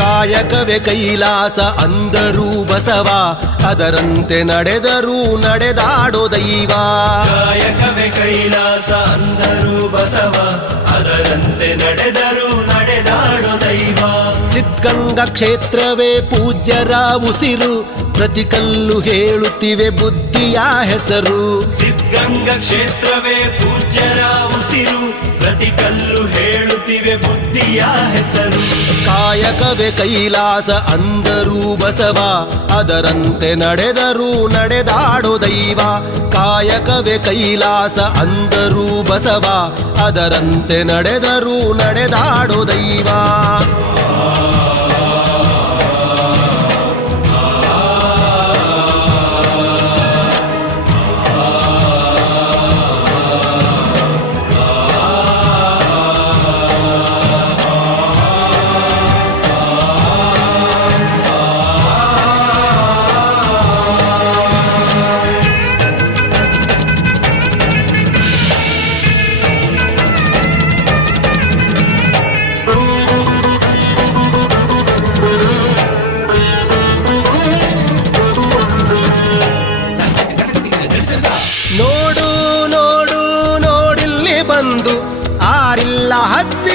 ಕಾಯಕವೇ ಕೈಲಾಸ ಅಂದರೂ ಬಸವ, ಅದರಂತೆ ನಡೆದರೂ ನಡೆದಾಡೋ ದೈವ. ಕಾಯಕವೇ ಕೈಲಾಸ ಅಂದರೂ ಬಸವ, ಅದರಂತೆ ನಡೆದರೂ ನಡೆದಾಡೋ ದೈವ. ಸಿದ್ಧಗಂಗಾ ಕ್ಷೇತ್ರವೇ ಪೂಜ್ಯರ ಉಸಿರು, ಪ್ರತಿ ಕಲ್ಲು ಹೇಳುತ್ತಿವೆ ಬುದ್ಧಿಯ ಹೆಸರು. ಸಿದ್ಧಗಂಗಾ ಕ್ಷೇತ್ರವೇ ಪೂಜ್ಯರ ಉಸಿರು, ಪ್ರತಿ ಕಲ್ಲು ಹೇಳುತ್ತಿವೆ ಬುದ್ಧಿಯ ಹೆಸರು. ಕಾಯಕವೇ ಕೈಲಾಸ ಅಂದರೂ ಬಸವ, ಅದರಂತೆ ನಡೆದರೂ ನಡೆದಾಡೋ ದೈವ. ಕಾಯಕವೇ ಕೈಲಾಸ ಅಂದರೂ ಬಸವ, ಅದರಂತೆ ನಡೆದರೂ ನಡೆದಾಡೋ ದೈವ. ನೋಡು ನೋಡು ನೋಡಿಲ್ಲಿ ಬಂದು, ಆರಿಲ್ಲ ಹಚ್ಚಿ